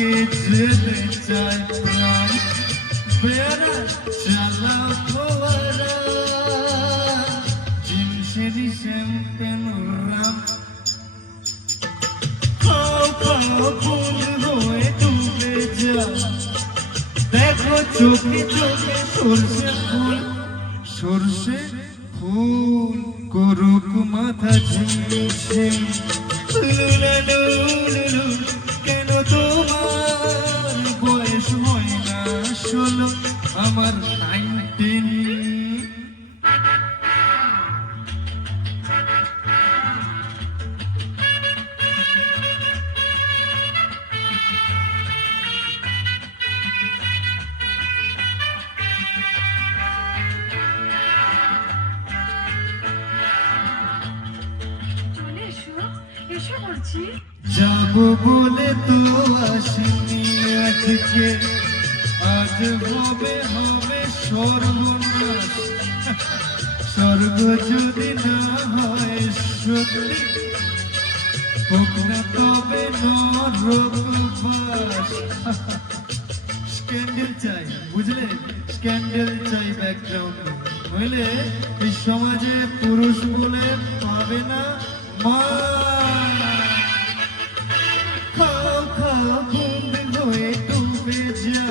তোমাকে যেতে চাই প্রাণ বেয়ারা চালাও ফোয়ারা জিনসেরি শ্যাম্পেন রাম খাও খাও ফুল হয়ে ডুবে যা দেখো চোখে চোখে সর্ষে ফুল করুক মাথা ঝিমঝিম লুলালু লুলু কেন তোমার বয়স হয় না 16 আমার 19 যাবো বলে তো আসিনি আজকে আজ হবে হবে সর্বনাশ স্বর্গ যদি না হয় সত্যি হোক না তবে নরকবাস স্ক্যান্ডেল চাই বুঝলে স্ক্যান্ডেল চাই ব্যাকগ্রাউন্ডে নইলে এই সমাজে পুরুষ বলে পাবে না মা হয়ে ডুবে যা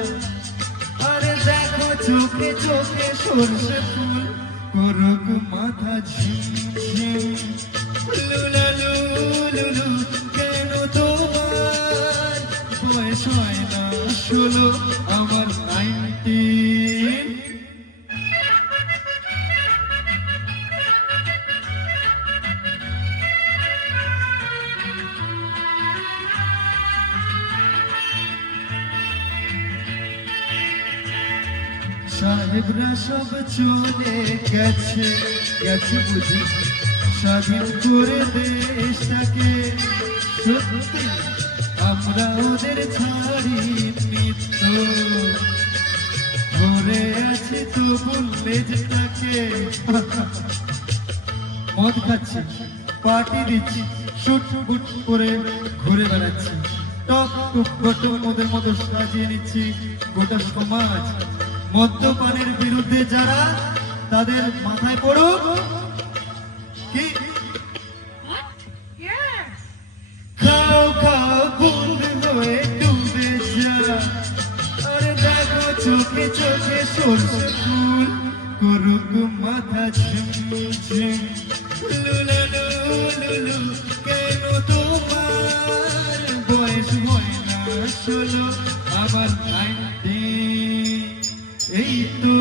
আরে দেখো চোখে চোখে সর্ষে ফুল করুক মাথা ঝিমঝিম লুলালু লুলু কেন তোমার বয়স হয় না 16 আমার 19 সাহেবরা সব চলে গেছে গেছে বুঝি স্বাধীন করে দেশটাকে সত্যি আমরা ওদের ছাড়ি নিত্য ঘুরে আছি তো বললে যেটাকে মদ খাচ্ছি পার্টি দিচ্ছি শুট বুট করে ঘুরে বেড়াচ্ছি টক টুক গটুক ওদের মতো সাজিয়ে নিচ্ছি গোটা সমাজ মদ্যপানের বিরুদ্ধে যারা তাদের মাথায় পড়ুক কি খাও খাও বন্ধ হয়ে ডুবে যা আরে দেখো চোখে চোখে সর্ষে ফুল করুক মাথা ঝিমঝিম লুলালু লুলু কেন তোমার বয়স হয় না 16 আমার 19 এই তো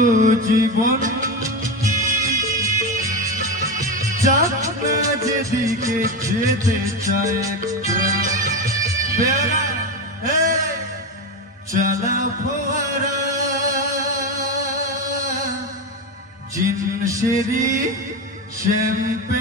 জীবন যাক না যেদিকে যেতে চায় বেড়া চালা ফোয়ারা জিনসেরি শ্যাম্পে